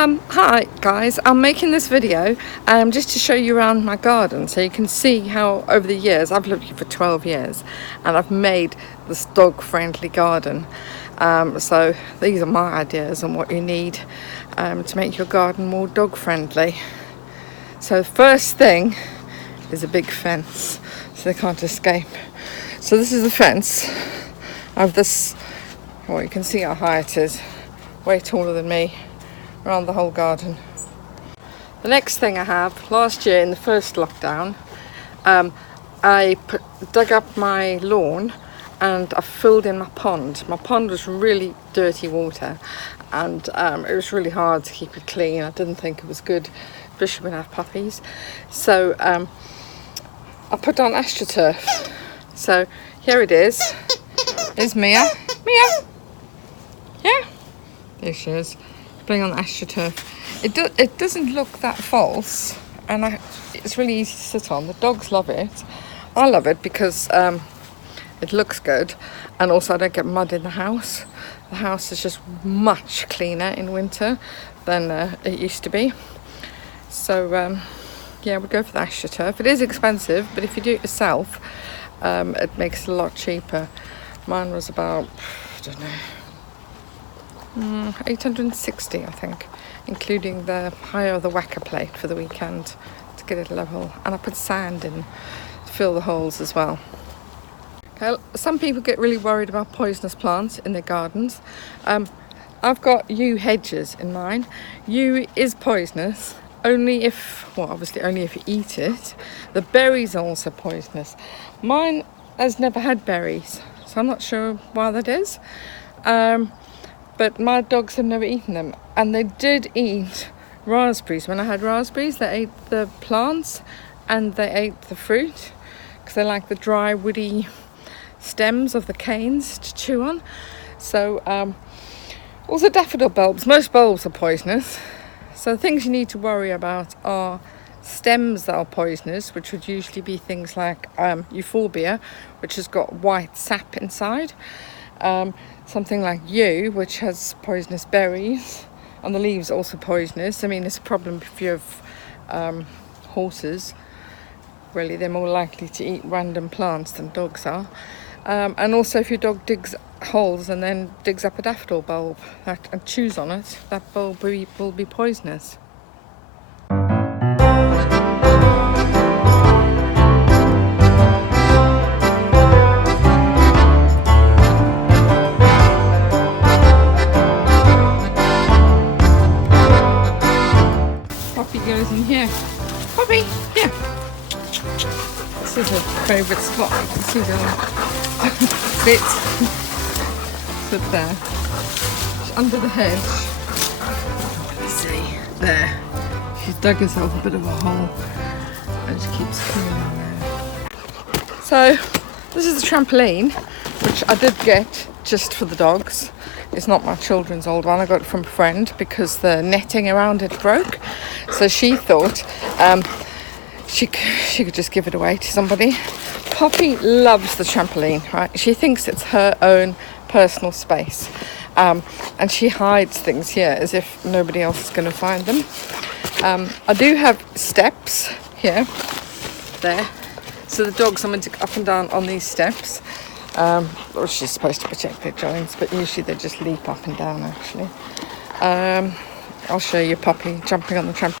Hi guys, I'm making this video just to show you around my garden so you can see how over the years, I've lived here for 12 years and I've made this dog friendly garden. So these are my ideas on what you need to make your garden more dog friendly. So the first thing is a big fence so they can't escape. So this is the fence. I have this, well, you can see how high it is, way taller than me, around the whole garden. The next thing I have, last year in the first lockdown, I dug up my lawn and I filled in my pond. My pond was really dirty water and it was really hard to keep it clean. I didn't think it was good, especially when I have puppies. So I put on AstroTurf. So here it is. Here's Mia. Mia! Yeah? There she is. Putting on AstroTurf. It doesn't look that false and it's really easy to sit on. The dogs love it. I love it because it looks good and also I don't get mud in the house. The house is just much cleaner in winter than it used to be. So yeah, we'll go for the AstroTurf. It is expensive, but if you do it yourself, it makes it a lot cheaper. Mine was about, I don't know, 860 I think, including the hire of the whacker plate for the weekend to get it level, and I put sand in to fill the holes as well. Okay, some people get really worried about poisonous plants in their gardens. I've got yew hedges in mine. Yew is poisonous only if, well, obviously only if you eat it. The berries are also poisonous. Mine has never had berries, so I'm not sure why that is. But my dogs have never eaten them, and they did eat raspberries. When I had raspberries, they ate the plants and they ate the fruit because they like the dry woody stems of the canes to chew on. So also daffodil bulbs, most bulbs are poisonous. So things you need to worry about are stems that are poisonous, which would usually be things like euphorbia, which has got white sap inside. Something like yew, which has poisonous berries, and the leaves are also poisonous. I mean, it's a problem if you have horses. Really, they're more likely to eat random plants than dogs are. And also, if your dog digs holes and then digs up a daffodil bulb and chews on it, that bulb will be poisonous. Goes in here. Poppy, here. This is her favourite spot. You can see there. Sit there. She's under the hedge. Let's see. There. She's dug herself a bit of a hole and she keeps coming in there. So this is the trampoline, which I did get just for the dogs. It's not my children's old one. I got it from a friend because the netting around it broke. So she thought she could just give it away to somebody. Poppy loves the trampoline, right? She thinks it's her own personal space. And she hides things here as if nobody else is going to find them. I do have steps here, there. So the dogs are meant to go up and down on these steps. Or she's supposed to protect their joints, but usually they just leap up and down actually. I'll show you Poppy jumping on the trampoline.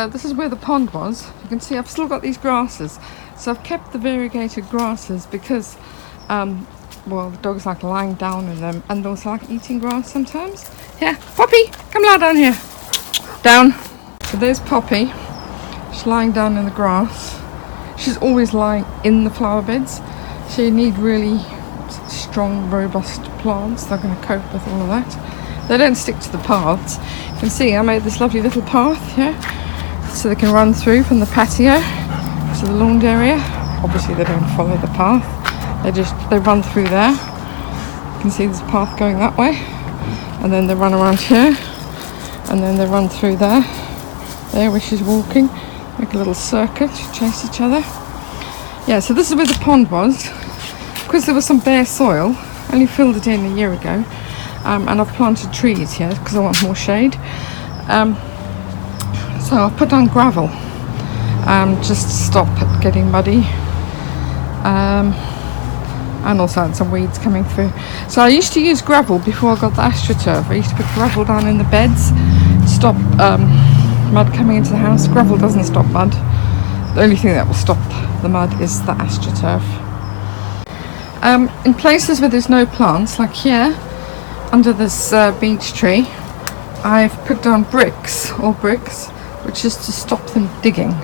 So this is where the pond was. You can see I've still got these grasses. So I've kept the variegated grasses because, well, the dogs like lying down in them and they also like eating grass sometimes. Yeah, Poppy, come lie down here. Down. So there's Poppy. She's lying down in the grass. She's always lying in the flower beds. So you need really strong, robust plants. They're going to cope with all of that. They don't stick to the paths. You can see I made this lovely little path here, so they can run through from the patio to the lawn area. Obviously they don't follow the path. They run through there. You can see there's a path going that way, and then they run around here, and then they run through there where she's walking, make a little circuit, chase each other. Yeah, so this is where the pond was. Because there was some bare soil, I only filled it in a year ago, and I've planted trees here because I want more shade. So I've put down gravel just to stop it getting muddy, and also had some weeds coming through. So I used to use gravel before I got the AstroTurf. I used to put gravel down in the beds to stop mud coming into the house. Gravel doesn't stop mud. The only thing that will stop the mud is the AstroTurf. In places where there's no plants, like here under this beech tree, I've put down bricks, which is to stop them digging,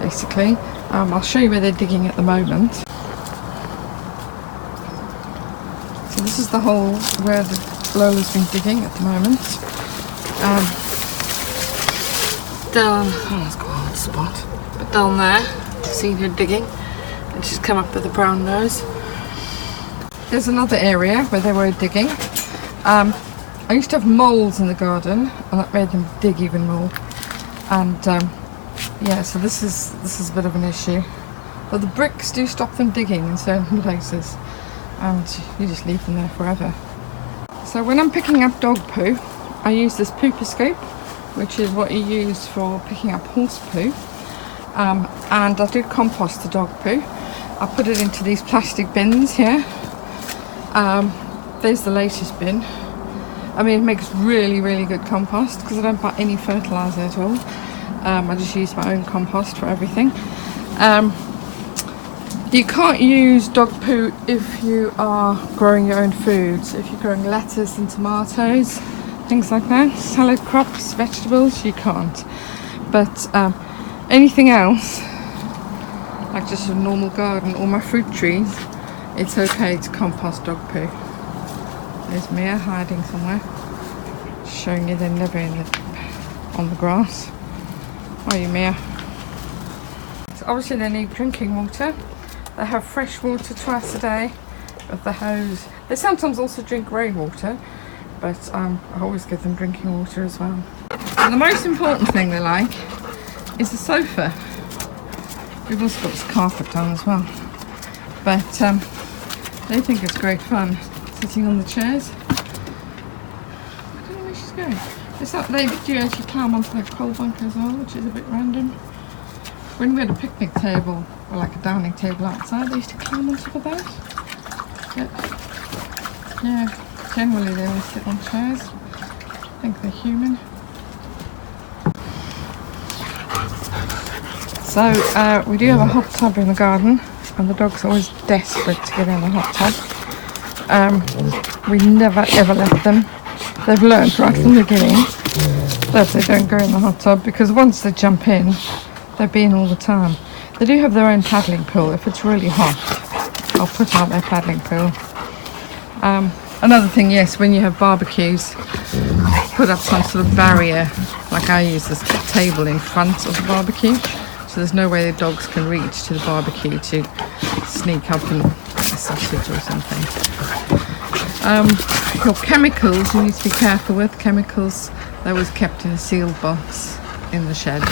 basically. I'll show you where they're digging at the moment. So this is the hole where the Lola's been digging at the moment. Down, oh, it's quite a hard spot, but down there, see her digging, and she's come up with a brown nose. There's another area where they were digging. I used to have moles in the garden, and that made them dig even more. And yeah, so this is a bit of an issue. But the bricks do stop them digging in certain places, and you just leave them there forever. So when I'm picking up dog poo, I use this pooposcope, which is what you use for picking up horse poo. And I do compost the dog poo. I put it into these plastic bins here. There's the latest bin. I mean, it makes really, really good compost because I don't buy any fertilizer at all. I just use my own compost for everything. You can't use dog poo if you are growing your own foods. If you're growing lettuce and tomatoes, things like that, salad crops, vegetables, you can't. But anything else, like just a normal garden or my fruit trees, it's okay to compost dog poo. There's Mia hiding somewhere, showing you they're never on the grass. Where are you, Mia? So obviously they need drinking water. They have fresh water twice a day with the hose. They sometimes also drink rainwater, but I always give them drinking water as well. And the most important thing they like is the sofa. We've also got this carpet down as well. But they think it's great fun sitting on the chairs. I don't know where she's going. It's not, they do actually climb onto their coal bunker as well, which is a bit random. When we had a picnic table, or like a dining table outside, they used to climb on top of that. But yeah, generally they always sit on chairs. I think they're human. So we do have a hot tub in the garden, and the dog's always desperate to get in the hot tub. We never ever let them. They've learned right from the beginning that they don't go in the hot tub, because once they jump in, they'll be in all the time. They do have their own paddling pool. If it's really hot, I'll put out their paddling pool. Another thing, yes, when you have barbecues, put up some sort of barrier. Like I use this table in front of the barbecue, so there's no way the dogs can reach to the barbecue to sneak up and get a sausage or something. Your chemicals, you need to be careful with. Chemicals, they're always kept in a sealed box in the shed.